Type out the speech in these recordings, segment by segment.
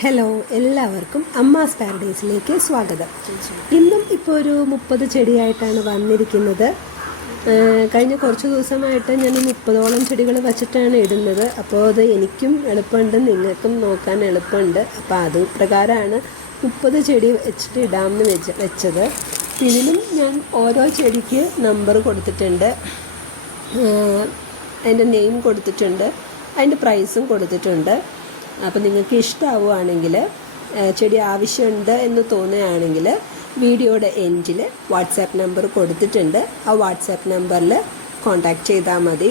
Hello, എല്ലാവർക്കും അമ്മാസ് പാരഡൈസിലേക്ക് സ്വാഗതം. ഇന്നും ഇപ്പോൾ ഒരു 30 ചെടിയായിട്ടാണ് വന്നിരിക്കുന്നത്. കഴിഞ്ഞ കുറച്ച് ദിവസമായിട്ട് ഞാൻ 30ഓളം ചെടികൾ വച്ചിട്ടാണ് ഇടുന്നത്. അപ്പോൾ അത് എനിക്കും എളുപ്പമുണ്ട്, നിങ്ങൾക്കും നോക്കാൻ എളുപ്പമുണ്ട്. അപ്പോൾ അത് പ്രകാരമാണ് 30 ചെടി വെച്ചിട്ട് ഇടാമെന്ന് വെച്ചത്. ഇതിലും ഞാൻ ഓരോ ചെടിക്ക് നമ്പർ കൊടുത്തിട്ടുണ്ട്, അതിൻ്റെ നെയിം കൊടുത്തിട്ടുണ്ട്, അതിൻ്റെ പ്രൈസും കൊടുത്തിട്ടുണ്ട്. അപ്പോൾ നിങ്ങൾക്ക് ഇഷ്ടമാവുകയാണെങ്കിൽ, ചെടി ആവശ്യമുണ്ട് എന്ന് തോന്നുകയാണെങ്കിൽ വീഡിയോയുടെ എൻഡിൽ വാട്സാപ്പ് നമ്പർ കൊടുത്തിട്ടുണ്ട്. ആ വാട്സാപ്പ് നമ്പറിൽ കോൺടാക്റ്റ് ചെയ്താൽ മതി.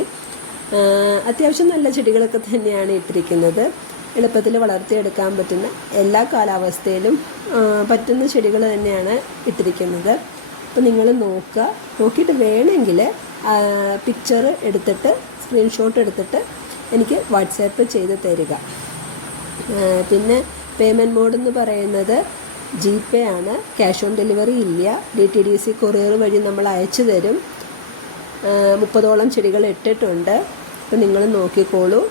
അത്യാവശ്യം നല്ല ചെടികളൊക്കെ തന്നെയാണ് ഇട്ടിരിക്കുന്നത്. എളുപ്പത്തിൽ വളർത്തിയെടുക്കാൻ പറ്റുന്ന, എല്ലാ കാലാവസ്ഥയിലും പറ്റുന്ന ചെടികൾ തന്നെയാണ് ഇട്ടിരിക്കുന്നത്. അപ്പോൾ നിങ്ങൾ നോക്കിയിട്ട് വേണമെങ്കിൽ പിക്ചർ എടുത്തിട്ട്, സ്ക്രീൻഷോട്ട് എടുത്തിട്ട് എനിക്ക് വാട്സാപ്പ് ചെയ്ത് തരിക. പിന്നെ പേയ്മെൻറ്റ് മോഡ് എന്ന് പറയുന്നത് GPay ആണ്, ക്യാഷ് ഓൺ ഡെലിവറി ഇല്ല. DTDC കൊറിയർ വഴി നമ്മൾ അയച്ചു തരും. 30ഓളം ചെടികൾ ഇട്ടിട്ടുണ്ട്. അപ്പോൾ നിങ്ങൾ നോക്കിക്കോളൂ.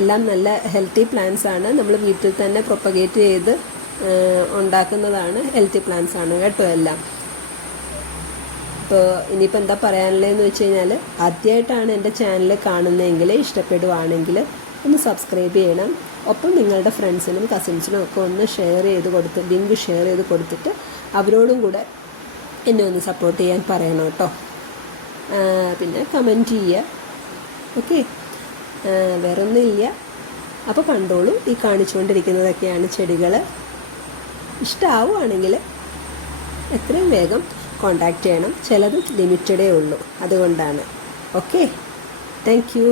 എല്ലാം നല്ല ഹെൽത്തി പ്ലാന്റ്സ് ആണ്, നമ്മൾ വീട്ടിൽ തന്നെ പ്രൊപ്പഗേറ്റ് ചെയ്ത് ഉണ്ടാക്കുന്നതാണ്. ഹെൽത്തി പ്ലാന്റ്സ് ആണ് കേട്ടോ എല്ലാം. അപ്പോൾ ഇനിയിപ്പോൾ എന്താ പറയാനുള്ളതെന്ന് വെച്ച് കഴിഞ്ഞാൽ, ആദ്യമായിട്ടാണ് എൻ്റെ ചാനൽ കാണുന്നതെങ്കിൽ, ഇഷ്ടപ്പെടുവാണെങ്കിൽ ഒന്ന് സബ്സ്ക്രൈബ് ചെയ്യണം. ഒപ്പം നിങ്ങളുടെ ഫ്രണ്ട്സിനും കസിൻസിനും ഒക്കെ ഒന്ന് ലിങ്ക് ഷെയർ ചെയ്ത് കൊടുത്തിട്ട് അവരോടും കൂടെ എന്നെ ഒന്ന് സപ്പോർട്ട് ചെയ്യാൻ പറയണം കേട്ടോ. പിന്നെ കമൻറ്റ് ചെയ്യുക. ഓക്കെ, വേറെ ഒന്നുമില്ല. അപ്പോൾ കണ്ടോളൂ, ഈ കാണിച്ചുകൊണ്ടിരിക്കുന്നതൊക്കെയാണ് ചെടികൾ. ഇഷ്ടമാവുകയാണെങ്കിൽ എത്രയും വേഗം കോൺടാക്റ്റ് ചെയ്യണം. ചിലത് ലിമിറ്റഡേ ഉള്ളൂ, അതുകൊണ്ടാണ്. Okay, thank you.